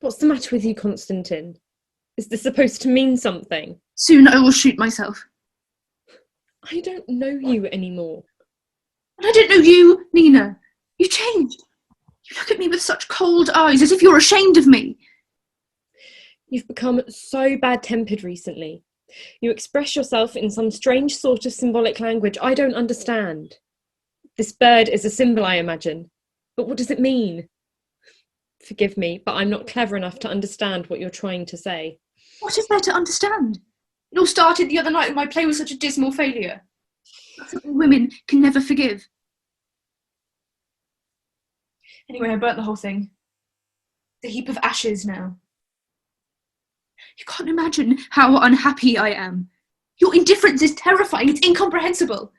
What's the matter with you, Konstantin? Is this supposed to mean something? Soon I will shoot myself. I don't know you anymore. And I don't know you, Nina. You changed. You look at me with such cold eyes, as if you're ashamed of me. You've become so bad-tempered recently. You express yourself in some strange sort of symbolic language I don't understand. This bird is a symbol, I imagine. But what does it mean? Forgive me, but I'm not clever enough to understand what you're trying to say. What is there to understand? It all started the other night when my play was such a dismal failure. That's something women can never forgive. Anyway, I burnt the whole thing. It's a heap of ashes now. You can't imagine how unhappy I am. Your indifference is terrifying. It's incomprehensible.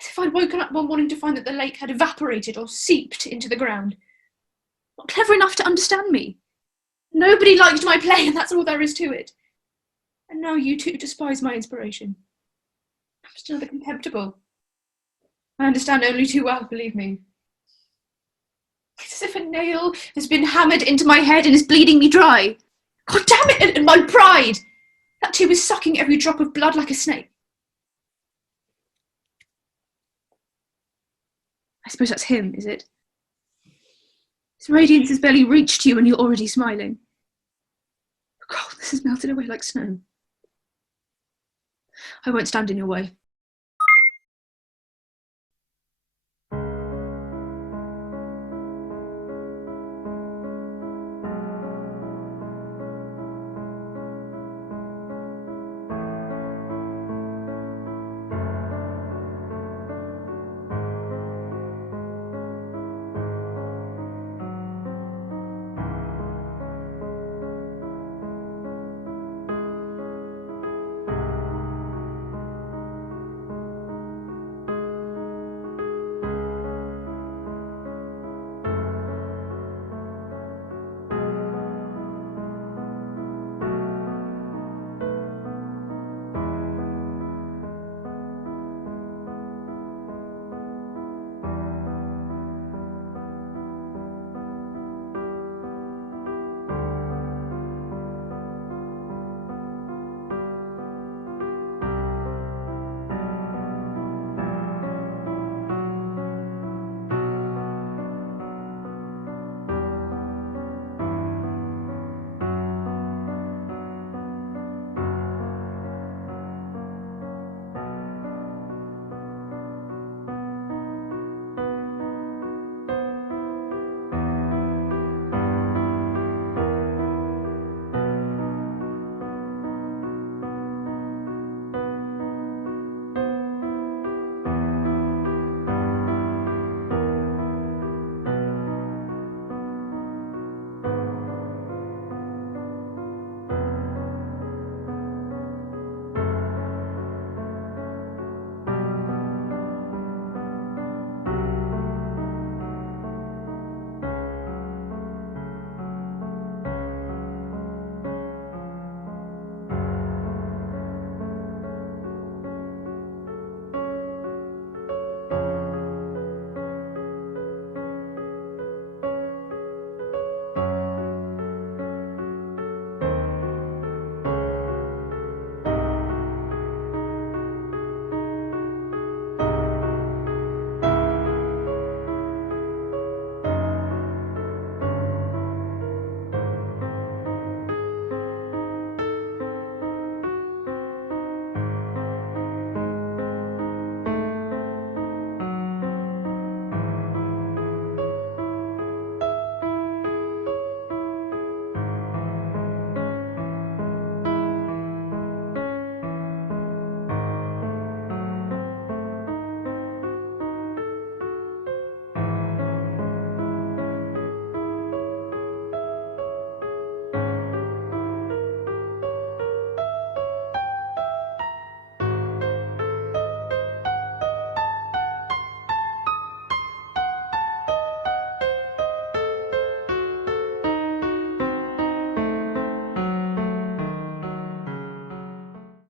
As if I'd woken up one morning to find that the lake had evaporated or seeped into the ground. Not clever enough to understand me. Nobody liked my play, and that's all there is to it. And now you two despise my inspiration. I'm just another contemptible. I understand only too well, believe me. It's as if a nail has been hammered into my head and is bleeding me dry. God damn it, and my pride! That too is sucking every drop of blood like a snake. I suppose that's him, is it? His radiance has barely reached you and you're already smiling. The coldness has melted away like snow. I won't stand in your way.